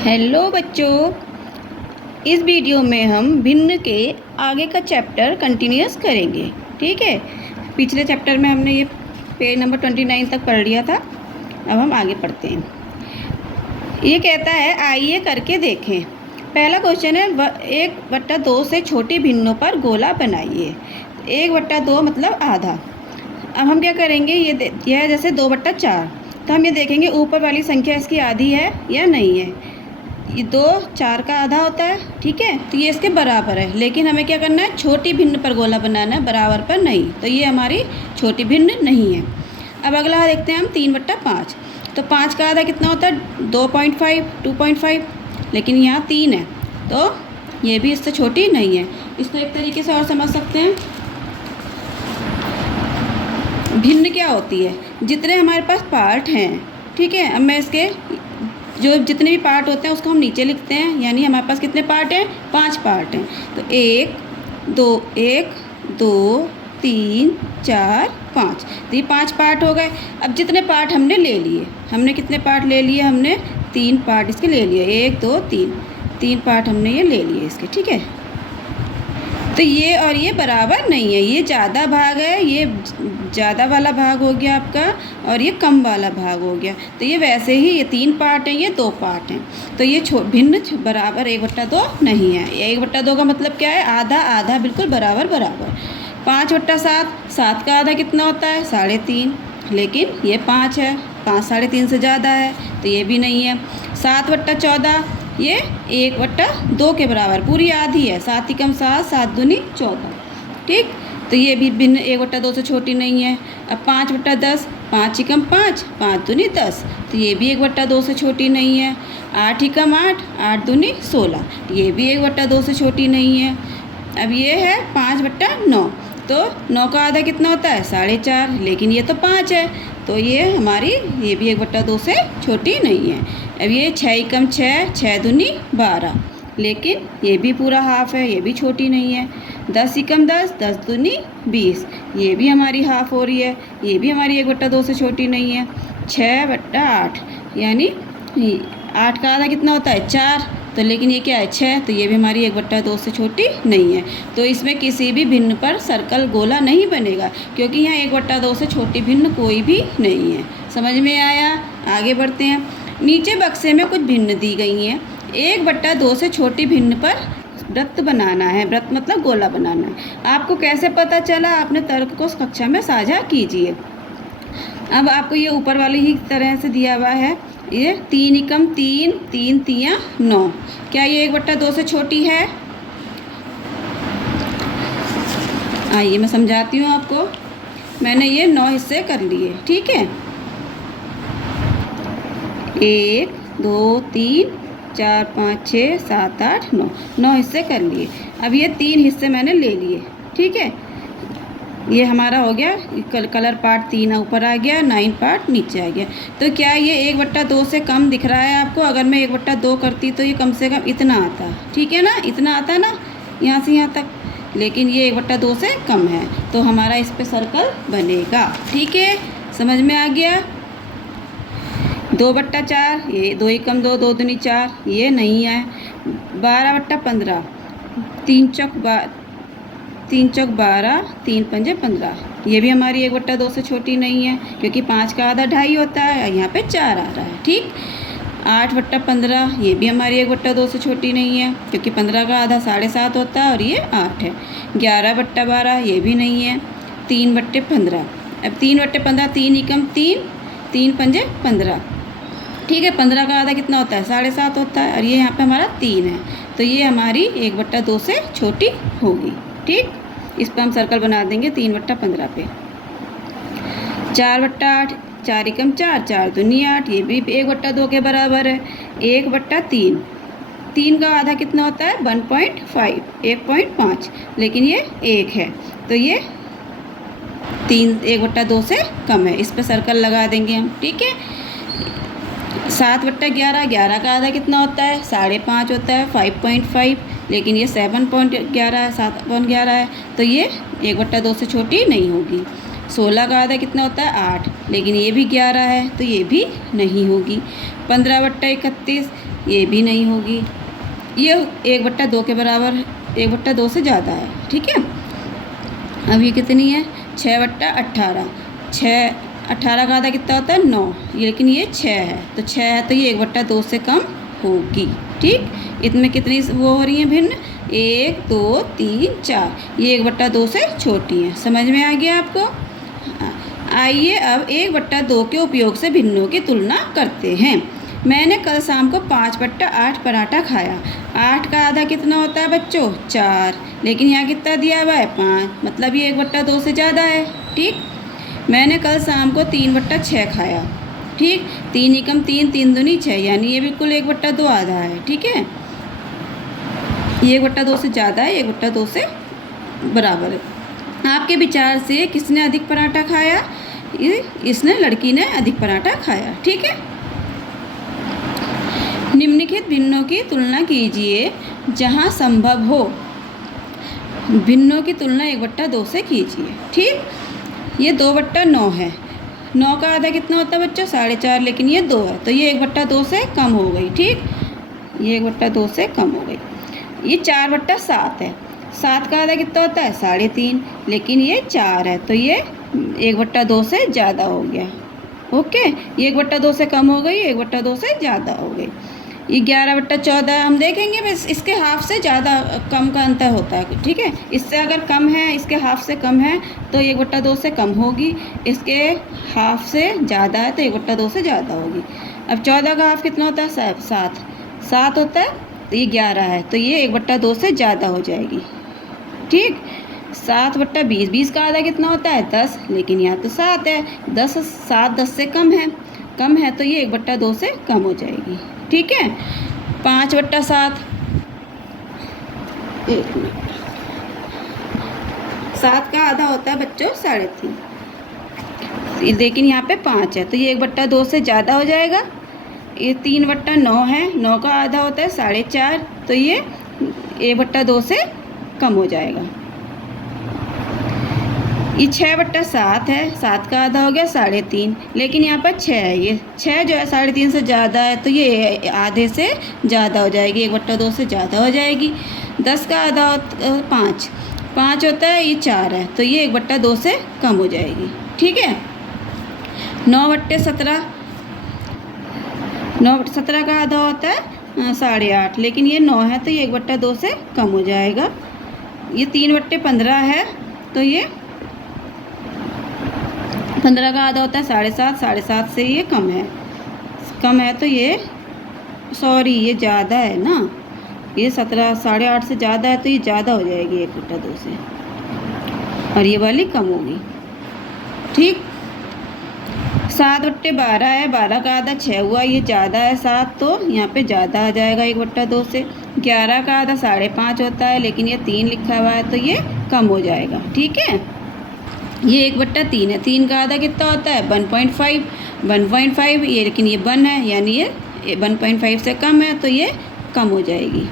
Hello बच्चों, इस video में हम भिन्न के आगे का चैप्टर कंटिन्यूस करेंगे। ठीक है, पिछले चैप्टर में हमने ये पेज नंबर 29 तक पढ़ लिया था। अब हम आगे पढ़ते हैं। ये कहता है आइए करके देखें। पहला क्वेश्चन है 1/2 से छोटी भिन्नों पर गोला बनाइए। 1/2 मतलब आधा। अब हम क्या करेंगे, यह है जैसे 2/4, तो हम ये देखेंगे ऊपर वाली संख्या इसकी आधी है या नहीं है। ये 2 4 का आधा होता है, ठीक है, तो ये इसके बराबर है। लेकिन हमें क्या करना है, छोटी भिन्न पर गोला बनाना है, बराबर पर नहीं। तो ये हमारी छोटी भिन्न नहीं है। अब अगला देखते हैं हम 3/5। तो 5 का आधा कितना होता है, 2.5, लेकिन यहाँ 3 है, तो ये भी इससे छोटी नहीं है। इसको एक तरीके से और समझ सकते हैं, भिन्न क्या होती है, जितने हमारे पास पार्ट हैं। ठीक है, अब मैं इसके जो जितने भी पार्ट होते हैं उसको हम नीचे लिखते हैं। यानी हमारे पास कितने पार्ट हैं, 5 पार्ट हैं। तो 1 2 3 4 5, तो ये 5 पार्ट हो गए। अब जितने पार्ट हमने ले लिए, हमने कितने पार्ट ले लिए, हमने 3 पार्ट इसके ले लिए। 1 2 3 पार्ट हमने ये ले लिए इसके। ठीक है, तो ये और ये बराबर नहीं है। ये ज़्यादा भाग है, ये ज़्यादा वाला भाग हो गया आपका, और ये कम वाला भाग हो गया। तो ये वैसे ही, ये 3 पार्ट हैं, ये 2 पार्ट हैं। तो ये भिन्न बराबर 1/2 नहीं है। 1/2 का मतलब क्या है, आधा आधा, बिल्कुल बराबर बराबर। 5/7, 7 का आधा कितना होता है, 3.5, लेकिन ये 5 है, 5 3.5 से ज़्यादा है, तो ये भी नहीं है। 7/14, ये 1/2 के बराबर, पूरी आधी है। 7 × 7, 7 दूनी 14। ठीक, तो ये भी भिन्न 1/2 से छोटी नहीं है। अब 5/10, 5 × 5, 5 दूनी 10, तो ये भी 1/2 से छोटी नहीं है। 8 × 8, 8 दूनी 16, ये भी 1/2 से छोटी नहीं है। अब ये है 5/9, तो 9 का आधा कितना होता है, 4.5, लेकिन ये तो 5 है, तो ये हमारी, ये भी 1/2 से छोटी नहीं है। अब ये 6 × 6, 6 दूनी 12, लेकिन ये भी पूरा हाफ है, ये भी छोटी नहीं है। 10 × 10, 10 दूनी 20, ये भी हमारी हाफ हो रही है, ये भी हमारी 1/2 से छोटी नहीं है। 6/8, यानी 8 का आधा कितना होता है, 4, तो लेकिन ये क्या है, 6, तो ये भी हमारी 1/2 से छोटी नहीं है। तो इसमें किसी भी भिन्न पर सर्कल गोला नहीं बनेगा, क्योंकि यहाँ 1/2 से छोटी भिन्न कोई भी नहीं है। समझ में आया? आगे बढ़ते हैं। नीचे बक्से में कुछ भिन्न दी गई हैं। 1/2 से छोटी भिन्न पर वृत्त बनाना है। वृत्त मतलब गोला बनाना है। आपको कैसे पता चला, आपने तर्क को कक्षा में साझा कीजिए। अब आपको ये ऊपर वाली ही तरह से दिया हुआ है, ये 3 × 3, 3 3 9, क्या ये 1/2 से छोटी है? आइए मैं समझाती हूँ आपको। मैंने ये 9 हिस्से कर लिए, ठीक है, 1 2 3 4 5 6 7 8 9, 9 हिस्से कर लिए। अब ये 3 हिस्से मैंने ले लिए, ठीक है, ये हमारा हो गया। कलर पार्ट 3 ऊपर आ गया, 9 पार्ट नीचे आ गया। तो क्या ये 1/2 से कम दिख रहा है आपको? अगर मैं 1/2 करती तो ये कम से कम इतना आता, ठीक है ना, इतना आता ना, यहाँ से यहाँ तक, लेकिन ये 1/2 से कम है, तो हमारा इस पे सर्कल बनेगा। ठीक है, समझ में आ गया? 2/4, ये 2 × 2, 2 दूनी 4, ये नहीं है। 12/15, 3 चौक 12, 3 पंजे 15, ये भी हमारी 1/2 से छोटी नहीं है, क्योंकि 5 का आधा 2.5 होता है, यहाँ पे 4 आ रहा है। ठीक, 8/15, ये भी हमारी 1/2 से छोटी नहीं है, क्योंकि 15 का आधा 7.5 होता है, और ये 8 है। 11/12, ये भी नहीं है। 3/15, अब 3/15, 3 × 3, 3 पंजे 15, ठीक है, 15 का आधा कितना होता है, 7.5 होता है, और ये यहाँ पे हमारा 3 है, तो ये हमारी 1/2 से छोटी होगी। ठीक, इस पर हम सर्कल बना देंगे 3/15 पे। 4/8, 4 × 4, 4 दूनी 8, ये भी 1/2 के बराबर है। 1/3, 3 का आधा कितना होता है, 1.5, 1.5, लेकिन ये 1 है, तो ये 1/2 से कम है। इस पर सर्कल लगा देंगे हम, ठीक है। 7/11, 11 का आधा कितना होता है, 5.5 होता है, 5.5, लेकिन ये 7.11 है, 7.11 है, तो ये 1/2 से छोटी नहीं होगी। 16 का आधा कितना होता है, 8, लेकिन ये भी 11 है, तो ये भी नहीं होगी। 15/31, ये भी नहीं होगी। ये 1/2 के बराबर, 1/2 से ज़्यादा है, ठीक है। अब ये कितनी है, 6/18। 18 का आधा कितना होता है, 9, लेकिन ये 6 है, तो 6 है तो ये 1/2 से कम होगी, ठीक। इसमें कितनी वो हो रही हैं भिन्न, 1 2 3 4, ये 1/2 से छोटी है। समझ में आ गया आपको। आइए अब 1/2 के उपयोग से भिन्नों की तुलना करते हैं। मैंने कल शाम को 5/8 पराठा खाया। 8 का आधा कितना होता है बच्चों, 4, लेकिन यहाँ कितना दिया हुआ है, 5, मतलब ये 1/2 से ज़्यादा है, ठीक। मैंने कल शाम को 3/6 खाया, ठीक। 3 एकम 3, 3 दूनी 6, यानी ये बिल्कुल 1/2 आधा है, ठीक है। ये 1/2 से ज़्यादा है, 1/2 से बराबर है। आपके विचार से किसने अधिक पराठा खाया, इसने, लड़की ने अधिक पराठा खाया, ठीक है। निम्नलिखित भिन्नों की तुलना कीजिए जहां संभव हो। भिन्नों की तुलना 1/2 से कीजिए, ठीक। ये 2/9 है। 9 का आधा कितना होता है बच्चों, 4.5, लेकिन ये 2 है, तो ये 1/2 से कम हो गई, ठीक। ये 1/2 से कम हो गई। ये 4/7 है। 7 का आधा कितना होता है, 3.5, लेकिन ये 4 है, तो ये 1/2 से ज़्यादा हो गया, ओके। ये 1/2 से कम हो गई, 1/2 से ज़्यादा हो गई। ये 11/14 हम देखेंगे, बस इसके हाफ से ज़्यादा कम का अंतर होता है, ठीक है। इससे अगर कम है, इसके हाफ से कम है, तो 1/2 से कम होगी। इसके हाफ से ज़्यादा है तो 1/2 से ज़्यादा होगी। अब 14 का हाफ कितना होता है, 7 होता है, तो ये 11 है, तो ये 1/2 से ज़्यादा हो जाएगी, ठीक। 7/20, 20 का आधा कितना होता है, 10, लेकिन यहाँ तो 7 है, 10 से कम है, तो ये 1/2 से कम हो जाएगी, ठीक है। 5/7, 1 मिनट, 7 का आधा होता है बच्चों 3.5, लेकिन यहाँ पे 5 है, तो ये 1/2 से ज़्यादा हो जाएगा। ये 3/9 है, 9 का आधा होता है 4.5, तो ये 1/2 से कम हो जाएगा। ये 6/7 है, 7 का आधा हो गया 3.5, लेकिन यहाँ पर 6 है, ये 6 जो है 3.5 से ज़्यादा है, तो ये आधे से ज़्यादा हो जाएगी, 1/2 से ज़्यादा हो जाएगी। 10 का आधा 5 होता है, ये 4 है, तो ये 1/2 से कम हो जाएगी, ठीक है। 9/17, 9/17 का आधा होता है 8.5, लेकिन ये 9 है, तो ये 1/2 से कम हो जाएगा। ये 3/15 है, तो ये 15 का आधा होता है 7.5, 7.5 से ये कम है, तो ये ये ज़्यादा है ना, ये 17, 8.5 से ज़्यादा है, तो ये ज़्यादा हो जाएगी 1/2 से, और ये वाली कम होगी, ठीक। 7/12 है, 12 का आधा 6 हुआ, ये ज़्यादा है 7, तो यहाँ पे ज़्यादा आ जाएगा 1/2 से। 11 का आधा 5.5 होता है, लेकिन ये 3 लिखा हुआ है, तो ये कम हो जाएगा, ठीक है। ये 1/3 है। 3 का आधा कितना होता है, 1.5, ये, लेकिन ये 1 है, यानी ये 1.5 से कम है, तो ये कम हो जाएगी।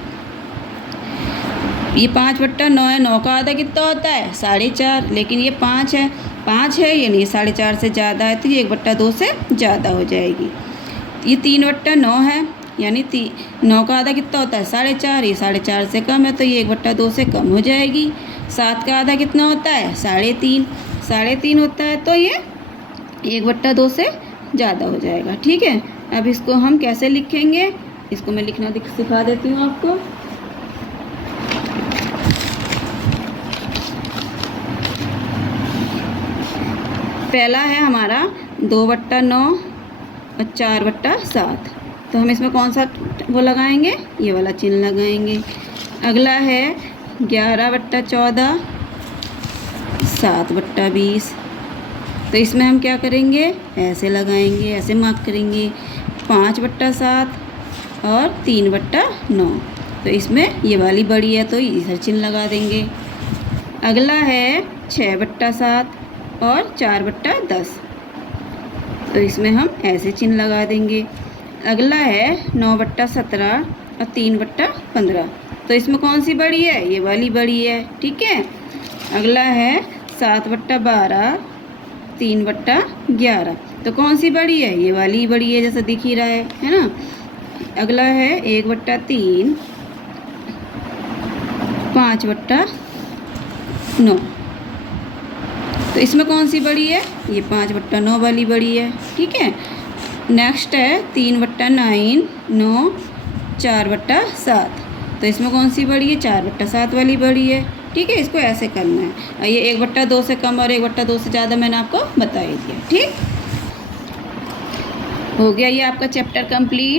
ये 5/9 है। 9 का आधा कितना होता है, 4.5, लेकिन ये 5 है, यानी 4.5 से ज़्यादा है, तो ये 1/2 से ज़्यादा हो जाएगी। ये 3/9 है, यानी 9 का आधा कितना होता है, 4.5, ये 4.5 से कम है, तो ये 1/2 से कम हो जाएगी। 7 का आधा कितना होता है, 3.5 होता है, तो ये 1/2 से ज़्यादा हो जाएगा, ठीक है। अब इसको हम कैसे लिखेंगे, इसको मैं लिखना सिखा देती हूँ आपको। पहला है हमारा 2/9 और 4/7, तो हम इसमें कौन सा वो लगाएंगे, ये वाला चिन्ह लगाएंगे। अगला है 11/14, 7/20, तो इसमें हम क्या करेंगे, ऐसे लगाएंगे, ऐसे मार्क करेंगे। 5/7 और 3/9, तो इसमें ये वाली बड़ी है, तो इधर चिन्ह लगा देंगे। अगला है 6/7 और 4/10, तो इसमें हम ऐसे चिन्ह लगा देंगे। अगला है 9/17 और 3/15, तो इसमें कौन सी बड़ी है, ये वाली बड़ी है, ठीक है। अगला है 7/12, 3/11, तो कौन सी बड़ी है, ये वाली बड़ी है, जैसा दिख ही रहा है ना। अगला है 1/3 5/9। तो इसमें कौन सी बड़ी है? ये 5/9 वाली बड़ी है, ठीक है। नेक्स्ट है 3/9 9 4/7। तो इसमें कौन सी बड़ी है? 4/7 वाली बड़ी है, ठीक है। इसको ऐसे करना है। ये 1/2 से कम और 1/2 से ज़्यादा मैंने आपको बता ही दिया, ठीक। हो गया ये आपका चैप्टर कंप्लीट।